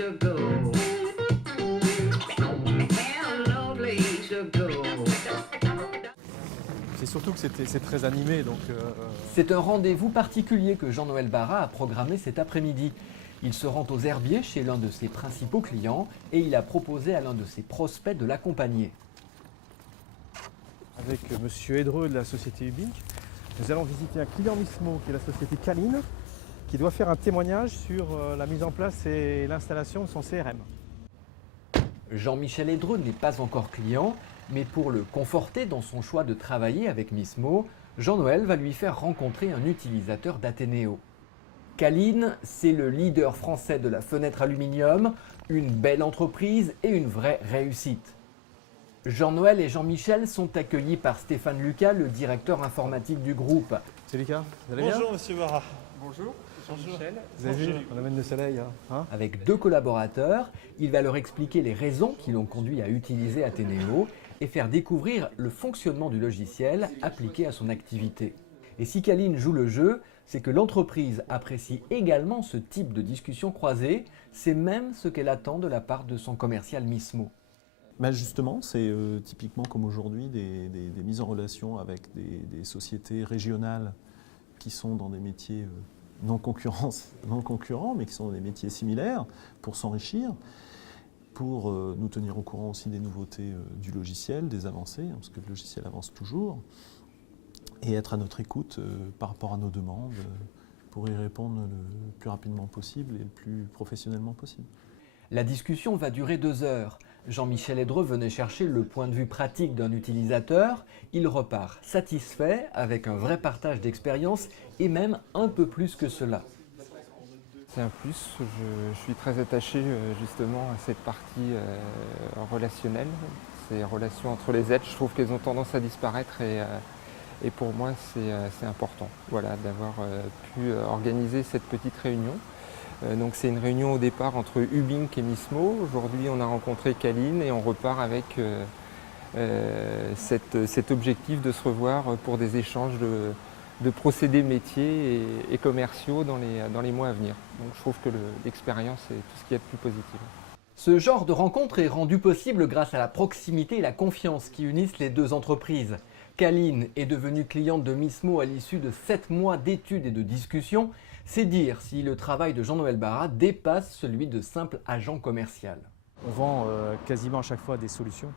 to go. No place to go. C'est surtout que c'est très animé, donc... C'est un rendez-vous particulier que Jean-Noël Barrat a programmé cet après-midi. Il se rend aux herbiers chez l'un de ses principaux clients et il a proposé à l'un de ses prospects de l'accompagner. Avec Monsieur Edreux de la société Ubink, nous allons visiter un client Mismo qui est la société Caline, qui doit faire un témoignage sur la mise en place et l'installation de son CRM. Jean-Michel Edreux n'est pas encore client, mais pour le conforter dans son choix de travailler avec Mismo, Jean-Noël va lui faire rencontrer un utilisateur d'Athénéo. Caline, c'est le leader français de la fenêtre aluminium, une belle entreprise et une vraie réussite. Jean-Noël et Jean-Michel sont accueillis par Stéphane Lucas, le directeur informatique du groupe. C'est Lucas, vous allez bien? Bonjour Monsieur Barrat. Bonjour, Jean-Michel. Vous avez vu, on amène le soleil. Hein? Avec deux collaborateurs, il va leur expliquer les raisons qui l'ont conduit à utiliser Athénéo et faire découvrir le fonctionnement du logiciel appliqué à son activité. Et si Caline joue le jeu, c'est que l'entreprise apprécie également ce type de discussion croisée, c'est même ce qu'elle attend de la part de son commercial Mismo. Ben justement, c'est typiquement comme aujourd'hui des mises en relation avec des sociétés régionales qui sont dans des métiers non concurrents, mais qui sont dans des métiers similaires pour s'enrichir, pour nous tenir au courant aussi des nouveautés du logiciel, des avancées, hein, parce que le logiciel avance toujours, et être à notre écoute par rapport à nos demandes pour y répondre le plus rapidement possible et le plus professionnellement possible. La discussion va durer 2 heures. Jean-Michel Edreux venait chercher le point de vue pratique d'un utilisateur. Il repart satisfait avec un vrai partage d'expérience et même un peu plus que cela. C'est un plus, je suis très attaché justement à cette partie relationnelle, ces relations entre les êtres. Je trouve qu'elles ont tendance à disparaître et pour moi c'est important, voilà, d'avoir pu organiser cette petite réunion. Donc c'est une réunion au départ entre Ubink et Mismo. Aujourd'hui on a rencontré Caline et on repart avec cet objectif de se revoir pour des échanges de procédés métiers et commerciaux dans les mois à venir. Donc je trouve que l'expérience est tout ce qu'il y a de plus positif. Ce genre de rencontre est rendu possible grâce à la proximité et la confiance qui unissent les deux entreprises. Caline est devenue cliente de Mismo à l'issue de 7 mois d'études et de discussions. C'est dire si le travail de Jean-Noël Barrat dépasse celui de simple agent commercial. On vend quasiment à chaque fois des solutions.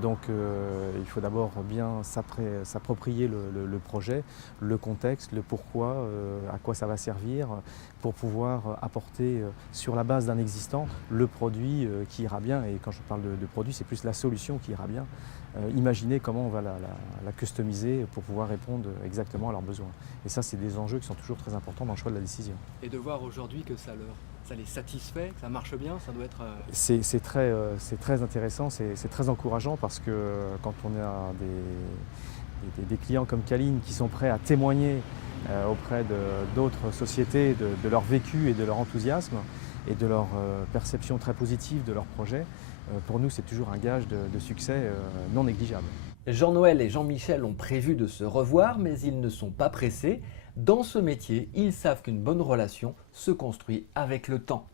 Donc il faut d'abord bien s'approprier le projet, le contexte, le pourquoi, à quoi ça va servir, pour pouvoir apporter sur la base d'un existant le produit qui ira bien. Et quand je parle de produit, c'est plus la solution qui ira bien. Imaginer comment on va la customiser pour pouvoir répondre exactement à leurs besoins. Et ça, c'est des enjeux qui sont toujours très importants dans le choix de la décision. Et de voir aujourd'hui que ça les satisfait, que ça marche bien, ça doit être... C'est très intéressant, c'est très encourageant parce que quand on a des clients comme Caline qui sont prêts à témoigner auprès d'autres sociétés de leur vécu et de leur enthousiasme et de leur perception très positive de leur projet, pour nous c'est toujours un gage de succès non négligeable. Jean-Noël et Jean-Michel ont prévu de se revoir, mais ils ne sont pas pressés. Dans ce métier, ils savent qu'une bonne relation se construit avec le temps.